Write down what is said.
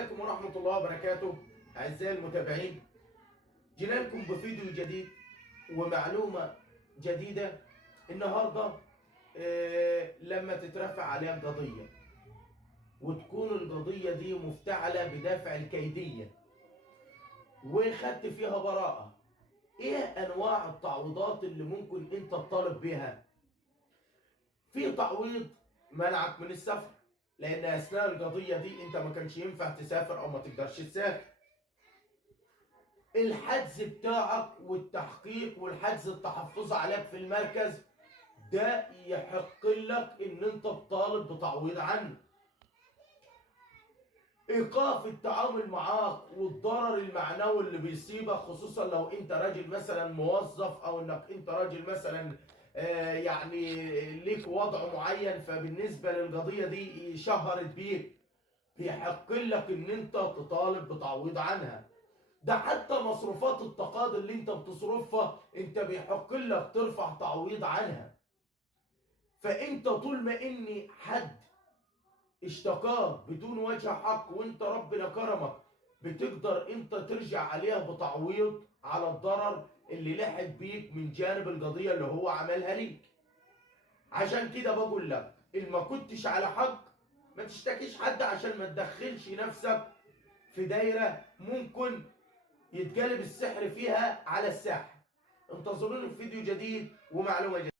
عليكم ورحمة الله وبركاته. أعزائي المتابعين، جينا لكم بفيديو جديد ومعلومة جديدة النهاردة. لما تترفع عليها قضية وتكون القضية دي مفتعلة بدافع الكيدية وخدت فيها براءة، إيه أنواع التعويضات اللي ممكن أنت تطالب بها؟ في تعويض منعك من السفر، لأن أثناء القضية دي أنت ما كانش ينفع تسافر أو ما تقدرش تسافر. الحجز بتاعك والتحقيق والحجز التحفظ عليك في المركز ده يحق لك ان انت تطالب بتعويض عنه. ايقاف التعامل معاك والضرر المعنوي اللي بيصيبك، خصوصا لو انت راجل مثلا موظف او انك انت راجل مثلا يعني ليك وضع معين، فبالنسبه للقضيه دي شهرت بيك، بيحق لك ان انت تطالب بتعويض عنها. ده حتى مصروفات التقاضي اللي انت بتصرفها انت بيحق لك ترفع تعويض عنها. فانت طول ما ان حد اشتكاك بدون وجه حق وانت ربنا كرمك، بتقدر انت ترجع عليها بتعويض على الضرر اللي لحق بيك من جانب القضية اللي هو عملها ليك. عشان كده بقول لك ان ما كنتش على حق ما تشتكيش حد، عشان ما تدخلش نفسك في دايرة ممكن يتقلب السحر فيها على الساحر. انتظروني في فيديو جديد ومعلومة جديدة.